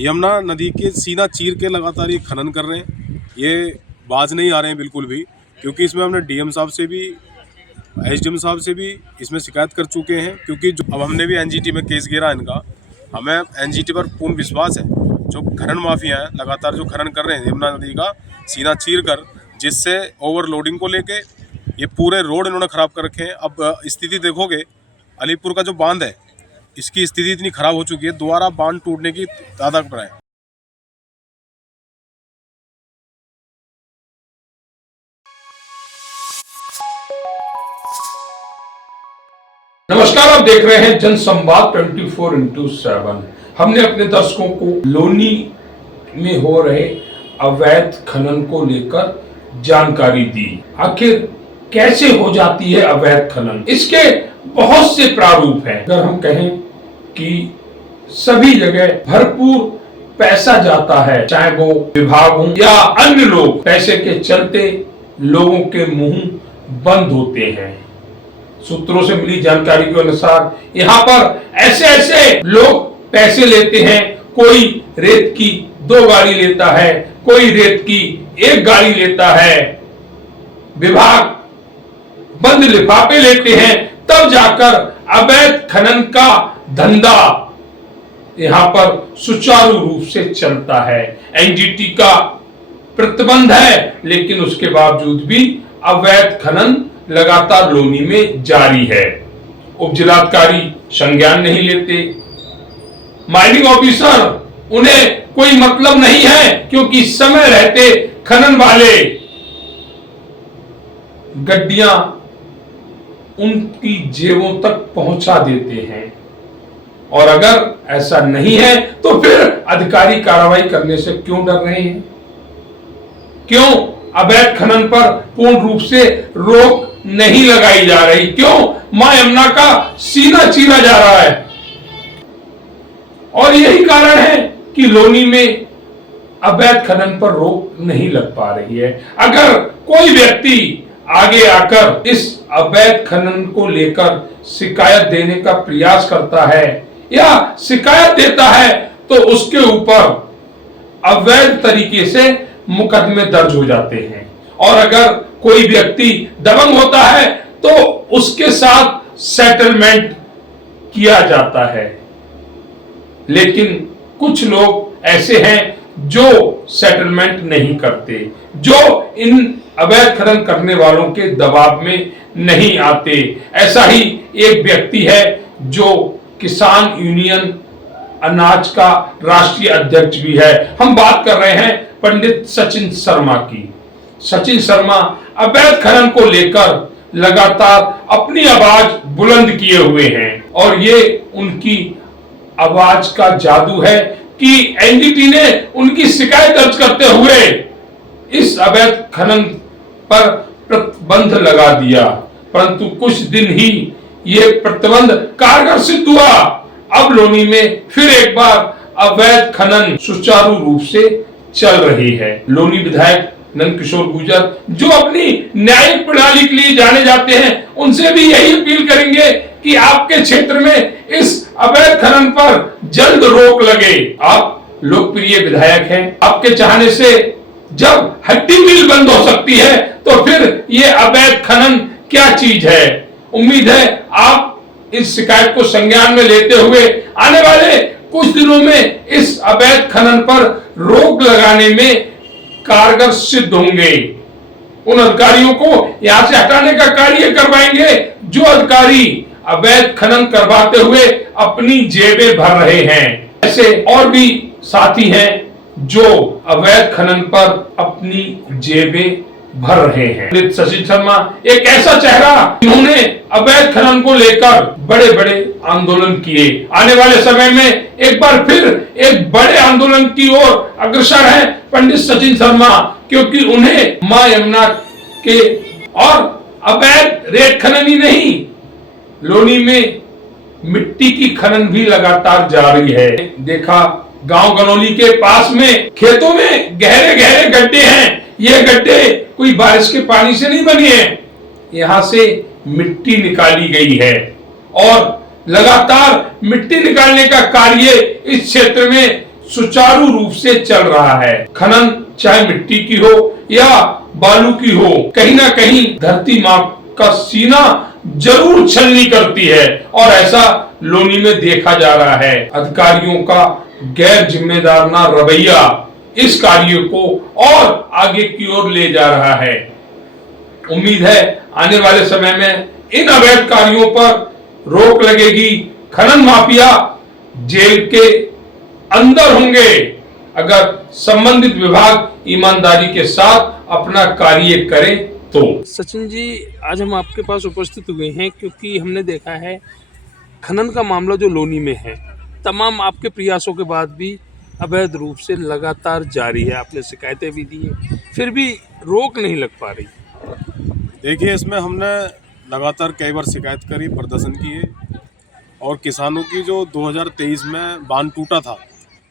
यमुना नदी के सीना चीर के लगातार ये खनन कर रहे हैं। ये बाज नहीं आ रहे हैं बिल्कुल भी, क्योंकि इसमें हमने डीएम साहब से भी, एसडीएम साहब से भी इसमें शिकायत कर चुके हैं। क्योंकि जो अब हमने भी एनजीटी में केस गिरा इनका, हमें एनजीटी पर पूर्ण विश्वास है। जो खनन माफिया हैं लगातार जो खनन कर रहे हैं यमुना नदी का सीना चीर कर, जिससे ओवरलोडिंग को लेके ये पूरे रोड इन्होंने ख़राब कर रखे हैं। अब स्थिति देखोगे, अलीपुर का जो बांध है इसकी स्थिति इतनी ख़राब हो चुकी है, दोबारा बांध टूटने की तादाद पर है। नमस्कार, आप देख रहे हैं जनसंवाद 24x7। हमने अपने दर्शकों को लोनी में हो रहे अवैध खनन को लेकर जानकारी दी। आखिर कैसे हो जाती है अवैध खनन, इसके बहुत से प्रारूप हैं। अगर हम कहें कि सभी जगह भरपूर पैसा जाता है, चाहे वो विभाग हो या अन्य लोग, पैसे के चलते लोगों के मुंह बंद होते हैं। सूत्रों से मिली जानकारी के अनुसार यहाँ पर ऐसे ऐसे लोग पैसे लेते हैं। कोई रेत की 2 गाड़ी लेता है, कोई रेत की 1 गाड़ी लेता है। विभाग बंद लिफाफे लेते हैं, तब जाकर अवैध खनन का धंधा यहाँ पर सुचारू रूप से चलता है। एनजीटी का प्रतिबंध है, लेकिन उसके बावजूद भी अवैध खनन लगातार लोनी में जारी है। उपजिलाधिकारी संज्ञान नहीं लेते, माइनिंग ऑफिसर, उन्हें कोई मतलब नहीं है, क्योंकि समय रहते खनन वाले गड्डियां उनकी जेबों तक पहुंचा देते हैं। और अगर ऐसा नहीं है तो फिर अधिकारी कार्रवाई करने से क्यों डर रहे हैं? क्यों अवैध खनन पर पूर्ण रूप से रोक नहीं लगाई जा रही? क्यों मां यमुना का सीना चीरा जा रहा है? और यही कारण है कि लोनी में अवैध खनन पर रोक नहीं लग पा रही है। अगर कोई व्यक्ति आगे आकर इस अवैध खनन को लेकर शिकायत देने का प्रयास करता है या शिकायत देता है, तो उसके ऊपर अवैध तरीके से मुकदमे दर्ज हो जाते हैं। और अगर कोई व्यक्ति दबंग होता है तो उसके साथ सेटलमेंट किया जाता है। लेकिन कुछ लोग ऐसे हैं जो सेटलमेंट नहीं करते, जो इन अवैध खनन करने वालों के दबाव में नहीं आते। ऐसा ही एक व्यक्ति है जो किसान यूनियन अनाज का राष्ट्रीय अध्यक्ष भी है। हम बात कर रहे हैं पंडित सचिन शर्मा की। सचिन शर्मा अवैध खनन को लेकर लगातार अपनी आवाज बुलंद किए हुए हैं, और ये उनकी आवाज का जादू है कि एनजीटी ने उनकी शिकायत दर्ज करते हुए इस अवैध खनन पर प्रतिबंध लगा दिया। परंतु कुछ दिन ही ये प्रतिबंध कारगर सिद्ध हुआ। अब लोनी में फिर एक बार अवैध खनन सुचारू रूप से चल रही है। लोनी विधायक नंदकिशोर गुर्जर, जो अपनी न्यायिक प्रणाली के लिए जाने जाते हैं, उनसे भी यही अपील करेंगे कि आपके क्षेत्र में इस अवैध खनन पर जल्द रोक लगे। आप लोकप्रिय विधायक हैं, आपके चाहने से जब हड्डी मिल बंद हो सकती है तो फिर ये अवैध खनन क्या चीज है? उम्मीद है आप इस शिकायत को संज्ञान में लेते हुए आने वाले कुछ दिनों में इस अवैध खनन पर रोक लगाने में कारगर सिद्ध होंगे। उन अधिकारियों को यहां से हटाने का कार्य करवाएंगे जो अधिकारी अवैध खनन करवाते हुए अपनी जेबें भर रहे हैं। ऐसे और भी साथी हैं जो अवैध खनन पर अपनी जेबें भर रहे हैं। सचिन शर्मा एक ऐसा चेहरा, इन्होंने अवैध खनन को लेकर बड़े बड़े आंदोलन किए। आने वाले समय में एक बार फिर एक बड़े आंदोलन की ओर अग्रसर है पंडित सचिन शर्मा, क्योंकि उन्हें मां यमुना के और अवैध रेत खनन ही नहीं, लोनी में मिट्टी की खनन भी लगातार जारी है। देखा गांव गनौली के पास में खेतों में गहरे गहरे गड्ढे हैं। ये गड्ढे कोई बारिश के पानी से नहीं बने हैं, यहां से मिट्टी निकाली गई है और लगातार मिट्टी निकालने का कार्य इस क्षेत्र में सुचारू रूप से चल रहा है। खनन चाहे मिट्टी की हो या बालू की हो, कहीं ना कहीं धरती माँ का सीना जरूर छलनी करती है और ऐसा लोनी में देखा जा रहा है। अधिकारियों का गैर जिम्मेदाराना रवैया इस कार्य को और आगे की ओर ले जा रहा है। उम्मीद है आने वाले समय में इन अवैध कार्यों पर रोक लगेगी। खनन माफिया जेल के अंदर होंगे अगर संबंधित विभाग ईमानदारी के साथ अपना कार्य करें तो। सचिन जी, आज हम आपके पास उपस्थित हुए हैं क्योंकि हमने देखा है खनन का मामला जो लोनी में है, तमाम आपके प्रयासों के बाद भी अवैध रूप से लगातार जारी है। आपने शिकायतें भी दी हैं, फिर भी रोक नहीं लग पा रही। देखिए, इसमें हमने लगातार कई बार शिकायत करी, प्रदर्शन किए, और किसानों की जो 2023 में बांध टूटा था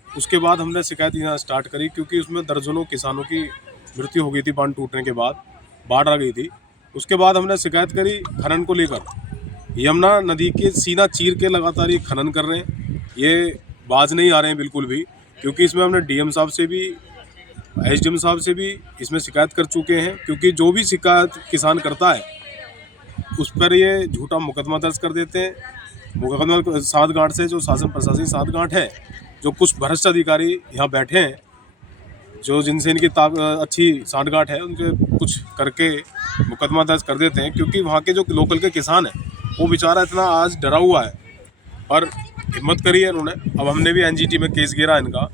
उसके बाद हमने शिकायत यहाँ स्टार्ट करी, क्योंकि उसमें दर्जनों किसानों की मृत्यु हो गई थी बांध टूटने के बाद, बाढ़ आ गई थी। उसके बाद हमने शिकायत करी खनन को लेकर। यमुना नदी के सीना चीर के लगातार ये खनन कर रहे हैं, ये बाज नहीं आ रहे हैं बिल्कुल भी, क्योंकि इसमें हमने डीएम साहब से भी, एसडीएम साहब से भी इसमें शिकायत कर चुके हैं। क्योंकि जो भी शिकायत किसान करता है उस पर ये झूठा मुकदमा दर्ज कर देते हैं। मुकदमा साठगांठ से, जो शासन प्रशासनिक साठगांठ है, जो कुछ भ्रष्ट अधिकारी यहाँ बैठे हैं, जो जिनसे इनकी अच्छी साठगांठ है, उनके कुछ करके मुकदमा दर्ज कर देते हैं। क्योंकि वहाँ के जो लोकल के किसान हैं वो बेचारा इतना आज डरा हुआ है, पर हिम्मत करी है उन्होंने। अब हमने भी एनजीटी में केस गिरा इनका।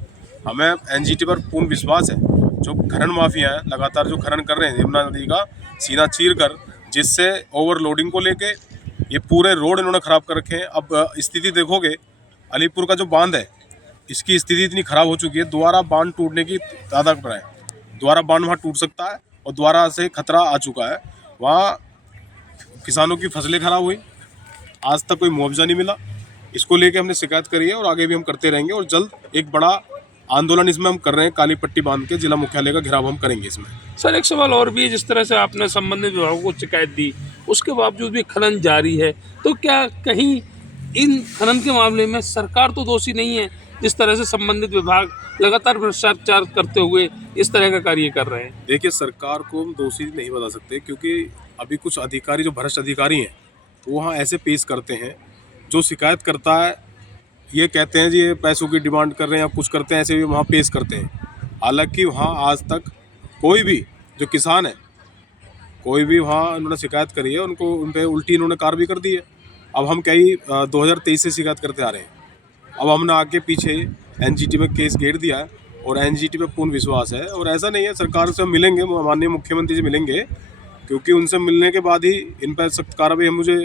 हमें एनजीटी पर पूर्ण विश्वास है। जो खनन माफिया है लगातार जो खनन कर रहे हैं यमुना नदी का सीना चीर कर, जिससे ओवरलोडिंग को लेके ये पूरे रोड इन्होंने ख़राब कर रखे हैं। अब स्थिति देखोगे, अलीपुर का जो बांध है इसकी स्थिति इतनी ख़राब हो चुकी है, दोबारा बांध टूटने की तादाद पर है। दोबारा बांध वहाँ टूट सकता है और दोबारा से खतरा आ चुका है। वहाँ किसानों की फसलें खराब हुई, आज तक कोई मुआवजा नहीं मिला। इसको लेके हमने शिकायत करी है और आगे भी हम करते रहेंगे, और जल्द एक बड़ा आंदोलन इसमें हम कर रहे हैं। काली पट्टी बांध के जिला मुख्यालय का घेराव हम करेंगे इसमें। सर, एक सवाल और भी है। जिस तरह से आपने संबंधित विभागों को शिकायत दी, उसके बावजूद भी खनन जारी है, तो क्या कहीं इन खनन के मामले में सरकार तो दोषी नहीं है, जिस तरह से संबंधित विभाग लगातार भ्रष्टाचार करते हुए इस तरह का कार्य कर रहे हैं? देखिए, सरकार को हम दोषी नहीं बता सकते, क्योंकि अभी कुछ अधिकारी जो भ्रष्ट अधिकारी हैं वो वहाँ ऐसे पेश करते हैं। जो शिकायत करता है ये कहते हैं जी ये पैसों की डिमांड कर रहे हैं या कुछ करते हैं, ऐसे भी वहाँ पेश करते हैं। हालांकि वहाँ आज तक कोई भी जो किसान है, कोई भी वहाँ उन्होंने शिकायत करी है, उनको उन पर उल्टी इन्होंने कार्रवाई कर दी है। अब हम कई 2023 से शिकायत करते आ रहे हैं। अब हमने आगे पीछे एनजीटी में केस घेर दिया है और एनजीटी पे पूर्ण विश्वास है। और ऐसा नहीं है, सरकार से हम मिलेंगे, माननीय मुख्यमंत्री से मिलेंगे, क्योंकि उनसे मिलने के बाद ही इन पर सख्त कार्रवाई, मुझे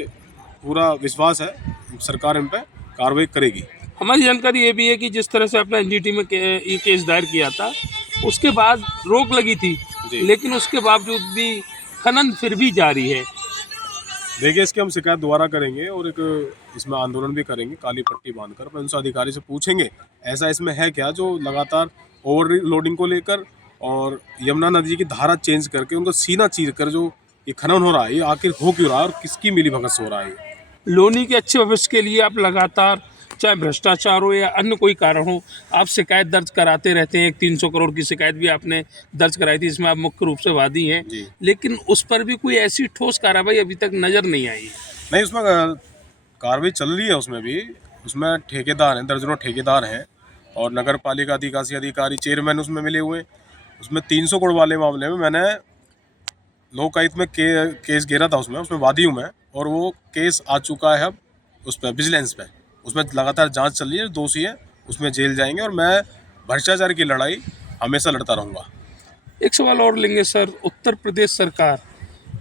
पूरा विश्वास है सरकार इन पर कार्रवाई करेगी। हमारी जानकारी ये भी है कि जिस तरह से आपने एनजीटी में ये केस दायर किया था, उसके बाद रोक लगी थी, लेकिन उसके बावजूद भी खनन फिर भी जारी है। देखिए, इसकी हम शिकायत दोबारा करेंगे और एक इसमें आंदोलन भी करेंगे काली पट्टी बांधकर। पर उनसे अधिकारी से पूछेंगे ऐसा इसमें है क्या, जो लगातार ओवरलोडिंग को लेकर और यमुना नदी की धारा चेंज करके उनको सीना चीर कर जो ये खनन हो रहा है, ये आखिर हो क्यों रहा है और किसकी मिलीभगत से हो रहा है। लोनी के अच्छे भविष्य के लिए आप लगातार, चाहे भ्रष्टाचार हो या अन्य कोई कारण हो, आप शिकायत दर्ज कराते रहते हैं। एक 300 करोड़ की शिकायत भी आपने दर्ज कराई थी, इसमें आप मुख्य रूप से वादी हैं, लेकिन उस पर भी कोई ऐसी ठोस कार्रवाई अभी तक नज़र नहीं आई। नहीं, उसमें कार्रवाई चल रही है। उसमें भी उसमें ठेकेदार हैं, दर्जनों ठेकेदार हैं और नगर पालिका अधिकारी, अधिकारी, चेयरमैन उसमें मिले हुए। उसमें 300 करोड़ वाले मामले में मैंने लोकायुक्त में केस घेरा था, उसमें वादी हूँ मैं, और वो केस आ चुका है अब उस पर विजिलेंस पे। उसमें लगातार जांच चल रही है, दोषी है उसमें जेल जाएंगे, और मैं भ्रष्टाचार की लड़ाई हमेशा लड़ता रहूँगा। एक सवाल और लेंगे सर, उत्तर प्रदेश सरकार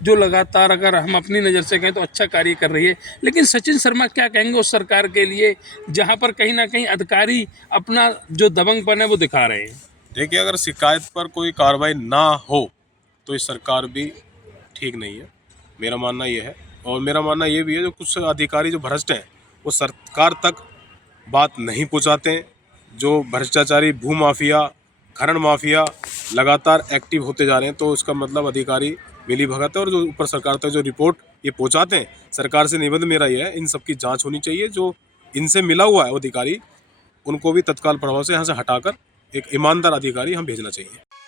जो लगातार, अगर हम अपनी नज़र से कहें तो अच्छा कार्य कर रही है, लेकिन सचिन शर्मा क्या कहेंगे उस सरकार के लिए जहां पर कहीं ना कहीं अधिकारी अपना जो दबंगपन है वो दिखा रहे हैं? देखिए, अगर शिकायत पर कोई कार्रवाई ना हो तो इस सरकार भी ठीक नहीं है, मेरा मानना ये है। और मेरा मानना ये भी है, जो कुछ अधिकारी जो भ्रष्ट हैं वो सरकार तक बात नहीं पहुंचाते हैं। जो भ्रष्टाचारी भूमाफिया, खनन माफिया लगातार एक्टिव होते जा रहे हैं, तो इसका मतलब अधिकारी मिली भगत है। और जो ऊपर सरकार तक जो रिपोर्ट ये पहुंचाते हैं, सरकार से निवेदन मेरा ये है, इन सब की जांच होनी चाहिए। जो इनसे मिला हुआ है वो अधिकारी, उनको भी तत्काल प्रभाव से यहाँ से हटाकर एक ईमानदार अधिकारी हम भेजना चाहिए।